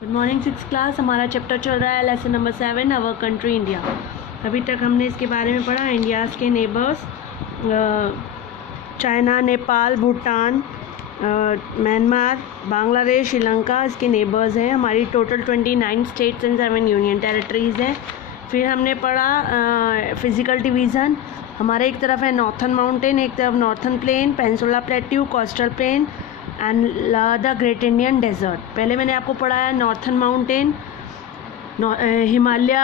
Good morning six class. हमारा chapter चल रहा है lesson number 7 our country India. अभी तक हमने इसके बारे में पढ़ा इंडियाज़ के neighbours, China, Nepal, Bhutan, Myanmar, Bangladesh, Sri Lanka इसके नेबर्स हैं। हमारी total 29 states and 7 union territories हैं। फिर हमने पढ़ा फिज़िकल डिवीज़न। हमारे एक तरफ है नॉर्थन माउंटेन, एक तरफ northern plain, peninsula plateau, coastal plain and the great Indian desert. पहले मैंने आपको पढ़ाया northern mountain, Himalaya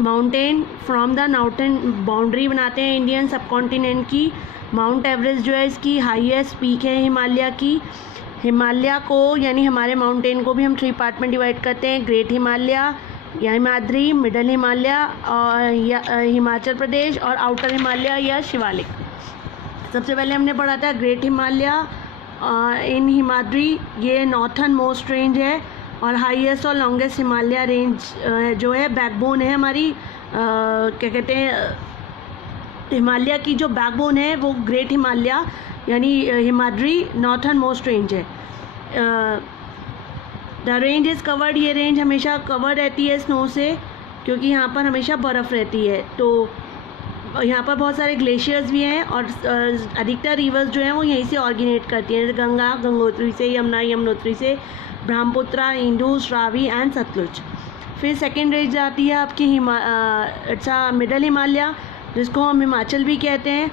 mountain from the northern boundary बनाते हैं इंडियन सब कॉन्टिनेंट की। माउंट एवरेस्ट जो है इसकी हाईएस्ट पीक है हिमालय की। हिमालय को यानी हमारे माउंटेन को भी हम 3 पार्ट में डिवाइड करते हैं, ग्रेट हिमालय या हिमाद्री, मिडल हिमालय और हिमाचल प्रदेश और आउटर हिमालय या शिवालिक। सबसे पहले हमने पढ़ा था ग्रेट हिमालय इन हिमाद्री, ये नॉर्थन मोस्ट रेंज है और हाईएस्ट और लॉन्गेस्ट हिमालय रेंज जो है बैकबोन है हमारी, क्या कहते हैं, हिमालय की जो बैकबोन है वो ग्रेट हिमालय यानी हिमाद्री नॉर्थन मोस्ट रेंज है। द रेंज इज़ कवर्ड, ये रेंज हमेशा कवर रहती है स्नो से, क्योंकि यहाँ पर हमेशा बर्फ़ रहती है। तो यहाँ पर बहुत सारे ग्लेशियर्स भी हैं और अधिकतर रिवर्स जो हैं वो यहीं से ऑरिजिनेट करती हैं, गंगा गंगोत्री से, यमुना यमुनोत्री से, ब्रह्मपुत्र, इंडस, रावी एंड सतलुज। फिर सेकेंड रेंज आती है आपकी मिडल हिमालय, जिसको हम हिमाचल भी कहते हैं।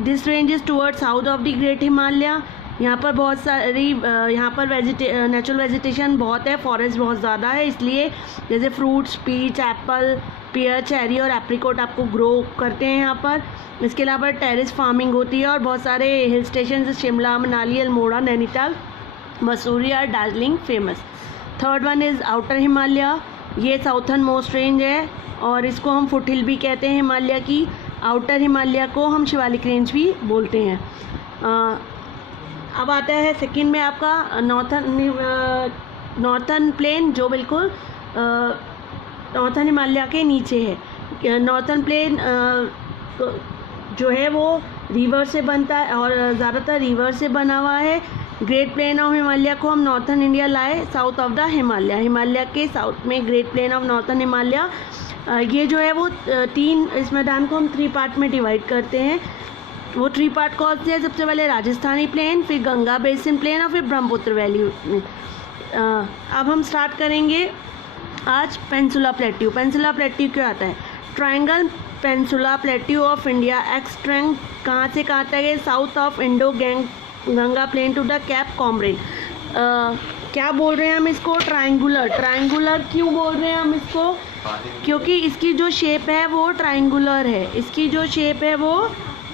This range is toward south of the great Himalaya. यहाँ पर बहुत सारी यहाँ पर नेचुरल वेजिटेशन बहुत है, फॉरेस्ट बहुत ज़्यादा है, इसलिए जैसे फ्रूट्स, पीच, एप्पल, पियर, चेरी और एप्रिकॉट आपको ग्रो करते हैं यहाँ पर। इसके अलावा टेरेस फार्मिंग होती है और बहुत सारे हिल स्टेशन जैसे शिमला, मनाली, अल्मोड़ा, नैनीताल, मसूरी और Darjeeling famous. Third one is outer Himalaya, ये साउथर्न मोस्ट रेंज है और इसको हम फुट हिल भी कहते हैं हिमालय की। आउटर हिमालय को हम शिवालिक रेंज भी बोलते हैं। अब आता है सेकंड में आपका नॉर्थन प्लेन, जो बिल्कुल नॉर्थन हिमालय के नीचे है। नॉर्थन प्लेन जो है वो रिवर से बनता है और ज़्यादातर रिवर से बना हुआ है। ग्रेट प्लेन ऑफ हिमालय को हम नॉर्थन इंडिया लाए south of the Himalaya, Himalaya के साउथ में great plain of northern Himalaya. ये जो है वो इस मैदान को हम 3 पार्ट में डिवाइड करते हैं। वो 3 पार्ट कौन से हैं? सबसे पहले राजस्थानी प्लेन, फिर गंगा बेसिन प्लेन और फिर ब्रह्मपुत्र वैली में। अब हम स्टार्ट करेंगे आज पेनिनसुला प्लेट्यू। पेनिनसुला प्लेट्यू क्या आता है? Triangle peninsula plateau of India extending कहाँ से कहाँ तक है? South of Indo Ganga plain to the cape Comorin. क्या बोल रहे हैं हम इसको? ट्रायंगुलर। ट्रायंगुलर क्यों बोल रहे हैं हम इसको? क्योंकि इसकी जो शेप है वो ट्रायंगुलर है, इसकी जो शेप है वो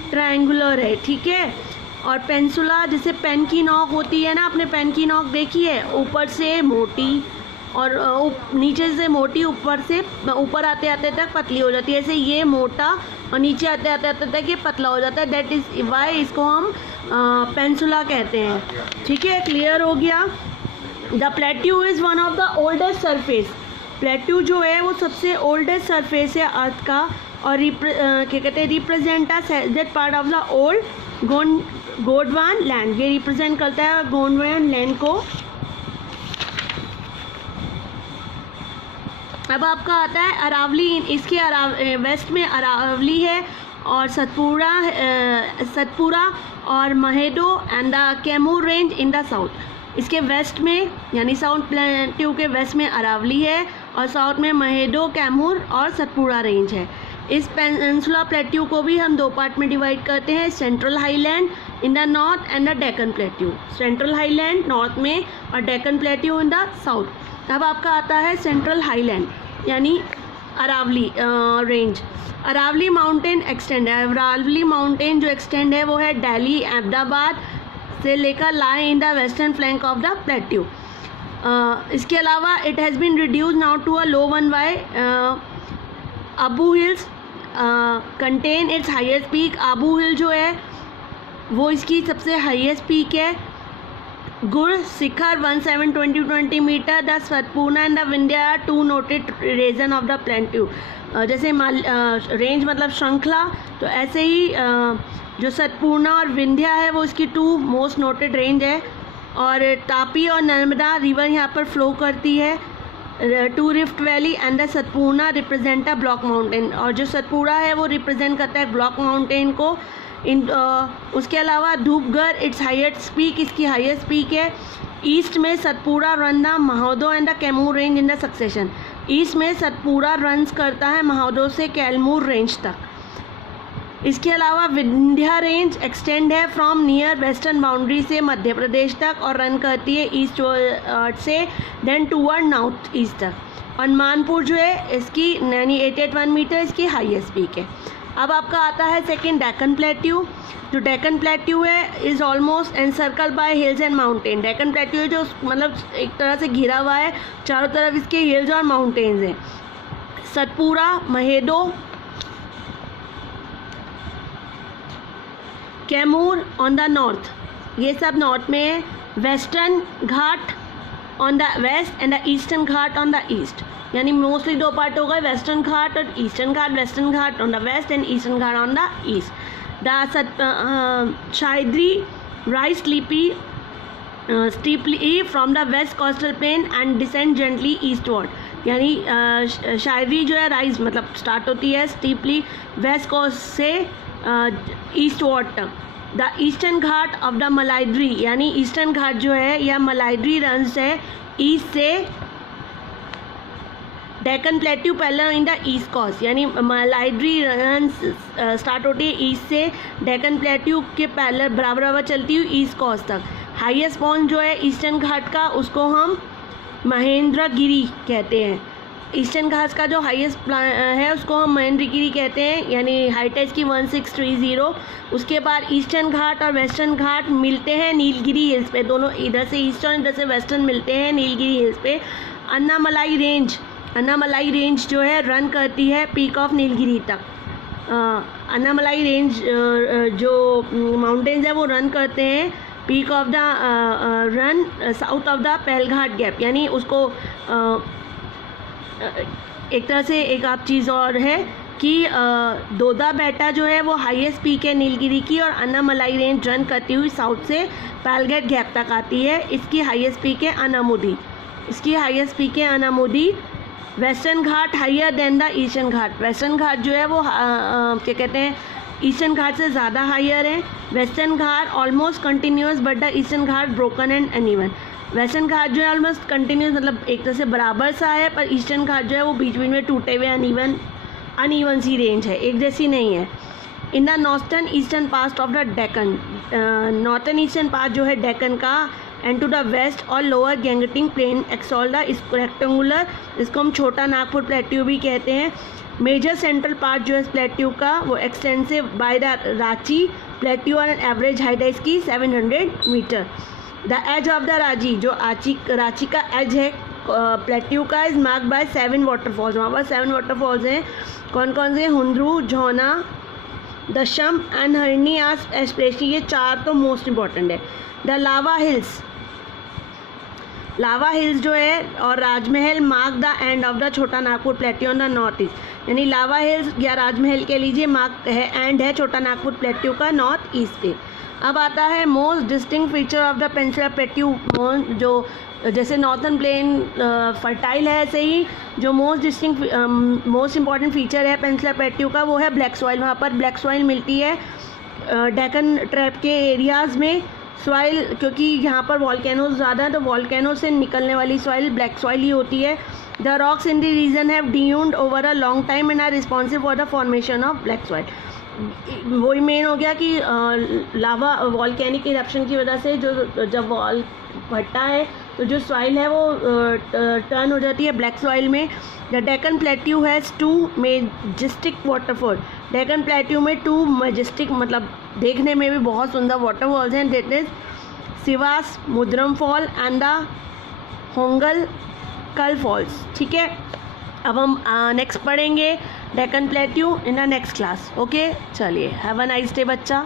ट्रायंगुलर है, ठीक है। और पेनिनसुला जैसे पेन की नोक होती है ना, आपने पेन की नोक देखी है, ऊपर से मोटी और नीचे से मोटी, ऊपर आते आते तक पतली हो जाती है। ऐसे ये मोटा और नीचे आते आते तक ये पतला हो जाता है। दैट इज़ वाई इसको हम पेनिनसुला कहते हैं, ठीक है। क्लियर हो गया? The plateau is one of the oldest surface. Plateau जो है वो सबसे ओल्डेस्ट सरफेस है अर्थ का और क्या कहते हैं, represent that part of the old Gondwana land. ये रिप्रेजेंट करता है गोंडवान लैंड को। अब आपका आता है अरावली। इसके वेस्ट में अरावली है और सतपुरा और Mahadeo and the Kaimur range in the south. इसके वेस्ट में यानी साउथ प्लेट्यू के वेस्ट में अरावली है और साउथ में महेदो, कैमूर और सतपुरा रेंज है। इस पेनिनसुला प्लेट्यू को भी हम 2 पार्ट में डिवाइड करते हैं, central highland in the north and the Deccan plateau. Central highland north में और Deccan plateau in the south. अब आपका आता है सेंट्रल हाईलैंड यानी Aravalli range. Aravalli mountain extend है। अरावली माउंटेन जो एक्सटेंड है वो है दिल्ली, अहमदाबाद से लेकर lie in the western flank of the plateau. इसके अलावा it has been reduce now to a low one by Abu hills contain its highest peak. Abu hill जो है वो इसकी सबसे हाईएस्ट पीक है। Guru Shikhar 1720 metre. The Satpura and the Vindhya are 2 noted region of the plateau. जैसे range मतलब श्रृंखला, तो ऐसे ही जो सतपूर्णा और विंध्या है वो इसकी 2 मोस्ट नोटेड रेंज है। और तापी और नर्मदा रिवर यहाँ पर फ्लो करती है। Two rift valley and the Satpura represent a block mountain, और जो सतपुड़ा है वो रिप्रेजेंट करता है ब्लॉक माउंटेन को। उसके अलावा धूपगढ़ इट्स हाईएस्ट पीक, इसकी हाईएस्ट पीक है। ईस्ट में Satpura run the Mahadeo and the Kaimur range in the succession, east में सतपुड़ा रन्स करता है महादो से कैमूर रेंज तक। इसके अलावा विंध्या रेंज एक्सटेंड है फ्रॉम नियर वेस्टर्न बाउंड्री से मध्य प्रदेश तक और रन करती है ईस्ट से देन टूवर्ड नॉर्थ ईस्ट तक। और मानपुर जो है इसकी यानी 881 मीटर इसकी हाईएस्ट पीक है। अब आपका आता है सेकंड डेक्कन प्लेट्यू। जो डेक्कन प्लेट्यू है is almost encircle by hills and mountain. Deccan plateau है जो मतलब एक तरह से घिरा हुआ है, चारों तरफ इसके हिल्स और माउंटेन्स हैं। Satpura, Mahadeo, Kaimur on the north, ये सब नॉर्थ में है। Western Ghat on the west and the eastern Ghat on the east, यानी मोस्टली दो पार्ट हो गए, वेस्टर्न घाट और eastern Ghat. Western Ghat on the west and eastern Ghat on the east. The Sahyadri rise steeply from the west coastal plain and descend gently eastward, यानी शायरी जो है rise मतलब start होती है स्टीपली वेस्ट कोस्ट से ईस्टवर्ड तक। The eastern Ghat of the Malayadri, यानी eastern घाट जो है या मलाइड्री रन्स है ईस्ट से Deccan plateau parallel in the east coast, यानी मलाइड्री रन्स स्टार्ट होती है ईस्ट से डेक्कन प्लेट्यू के पैरेलल बराबर बराबर चलती हुई ईस्ट कोस्ट तक। हाईएस्ट पॉइंट जो है ईस्टर्न घाट का उसको हम महेंद्रगिरी कहते हैं। ईस्टर्न घाट का जो हाईएस्ट है उसको हम महेंद्रगिरी कहते हैं, यानी हाइट है इसकी 1630। उसके बाद ईस्टर्न घाट और वेस्टर्न घाट मिलते हैं नीलगिरी हिल्स पे, दोनों इधर से ईस्टर्न इधर से वेस्टर्न मिलते हैं नीलगिरी हिल्स पे। अन्नामलाई रेंज जो है रन करती है पीक ऑफ नीलगिरी तक। अन्नामलाई रेंज जो माउंटेन्स है वो रन करते हैं peak of the run south of the Palghat gap, यानी उसको एक तरह से एक आप चीज़ और है कि दोदा बेटा जो है वो हाईएस्ट पीक है नीलगिरी की, और अन्नामलाई रेंज रन करती हुई साउथ से पहलघाट गैप तक आती है। इसकी हाईएस्ट पीक है Anamudi. Western Ghat higher than the eastern Ghat, western Ghat जो है वो क्या कहते हैं ईस्टर्न घाट से ज़्यादा हाइयर है। Western Ghat almost continuous but the eastern Ghat broken and uneven, western Ghat जो है ऑलमोस्ट कंटिन्यूस मतलब एक तरह से बराबर सा है, पर ईस्टर्न घाट जो है वो बीच बीच में टूटे हुए अनइवन सी रेंज है, एक जैसी नहीं है। In the northern eastern part of the Deccan, northern eastern part जो है डेक्कन का एंड टू द वेस्ट और लोअर गैंगटिंग प्लेन एक्सॉल्डा रेक्टेंगुलर, इसको हम छोटा नागपुर प्लेट्यू भी कहते हैं। मेजर सेंट्रल पार्ट जो है इस प्लेट्यू का वो extensive by the Ranchi plateau और एवरेज हाइट है इसकी 700 metre. The edge of the Ranchi, जो रांची का एज है प्लेट्यू का, इज मार्क्ड बाय 7 वाटरफॉल्स, वहाँ पर 7 वाटरफॉल्स हैं। कौन कौन से? हुंद्रू, झौना, दशम एंड हरनी आस एस्पेशली, ये 4 तो मोस्ट इम्पॉर्टेंट है। द लावा हिल्स जो है और Rajmahal mark the end of the Chota Nagpur plateau on the north east, यानी लावा हिल्स या राजमहल के लीजिए मार्क है एंड है छोटा नागपुर प्लेट्यू का नॉर्थ ईस्ट पे। अब आता है most distinct feature of the peninsula plateau, जो जैसे नॉर्थर्न प्लेन फर्टाइल है, ऐसे ही जो मोस्ट इम्पॉर्टेंट फीचर है पेनिनसुला प्लेट्यू का वो है ब्लैक सॉइल। वहाँ पर ब्लैक सॉइल मिलती है डेक्कन ट्रैप के एरियाज़ में। सॉइल क्योंकि यहाँ पर वॉल्केनोज ज़्यादा है तो वॉल्केनो से निकलने वाली सॉइल ब्लैक सॉइल ही होती है। The rocks in the region have denuded over a long time and are responsive for the formation of black soil. वही मेन हो गया कि लावा वॉल्केनिक इरप्शन की वजह से जो जब वॉल फटता है तो जो सॉइल है वो टर्न हो जाती है ब्लैक सॉइल में। The Deccan plateau has 2 Majestic waterfall, Deccan plateau में 2 मेजेस्टिक मतलब देखने में भी बहुत सुंदर वाटरफॉल्स हैं, that is Sivasamudram fall and the होंगल कल फॉल्स। ठीक है, अब हम नेक्स्ट पढ़ेंगे Deccan plateau in the next class. Okay, चलिए, हैव अ नाइस डे बच्चा।